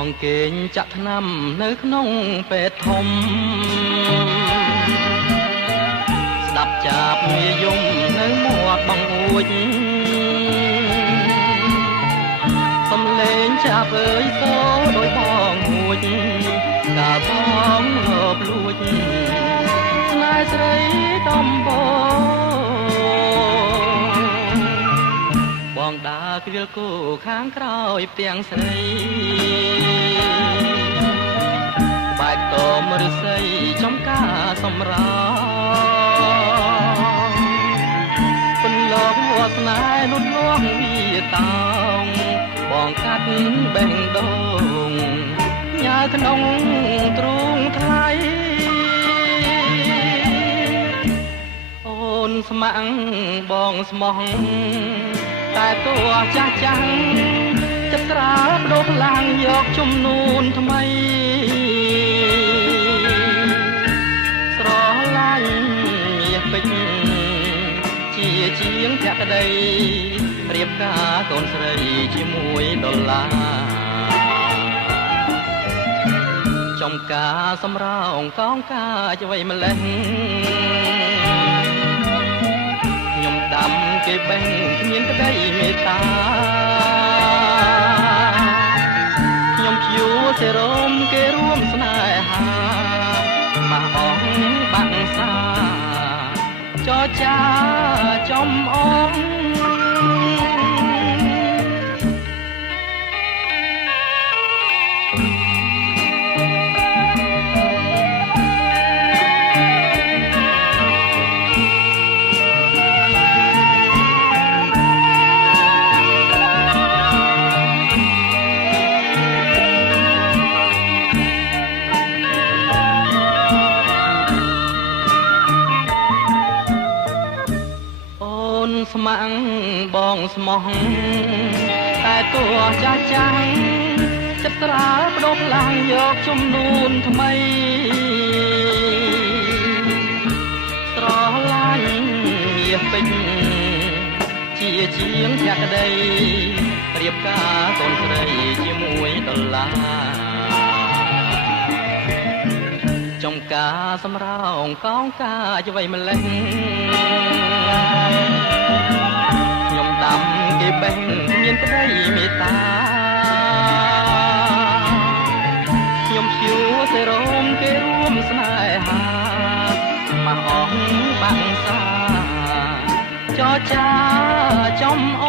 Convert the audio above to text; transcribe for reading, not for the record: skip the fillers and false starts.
បងគេងចាក់ថ្នាំនៅក្នុងពេទ្យធំស្ដាប់ចាប់មាយំនៅមាត់បងអួចសំលេងចាប់អើយសូដោយបងអួចកាលបងលបលួចស្នេហ៍ស្រីដំបងដើរគ្រាលគូខាងក្រោយផ្ទាំងស្រីបែកតមឫស្សីចំការសម្រោពន្លកវត្តស្នេហ៍លុតលាស់វាតោងបងកាត់បេះដូងញ៉ាក្នុងទ្រូងថ្លៃអូនស្មាំងបងស្មោះតែតួចាស់ចាំងចិត្តស្រាលបដូរខ្លាំងយកជំនូនថ្មីស្រឡាញ់មាសពេជ្រជាជាងភក្តីរៀបការកូនស្រីជាមួយដុល្លារចំការសម្រោងកងការអ្វីម្លេះខ្ញុំដាំគេបេះគ្មានក្តីមេត្តាខ្ញុំជឿសេរោមគេរួមស្នេហាមកអងបាក់សាចរចាចំអងស្មាំងបងស្មោះតែតួចាស់ចាំងចិត្តស្រាលបដូរខ្លាំងយកជំនូនថ្មីស្រឡាញ់មាសពេជ្រជាជាងភក្តីរៀបការកូនស្រីជាមួយដុល្លារចំការសម្រោងកងការអ្វីម្លេះខ្ញុំដាំគេបេះមានក្តីមេត្តាខ្ញុំជឿសេរោមគេរួមស្នេហាមកអងបាក់សាចរចាចំអ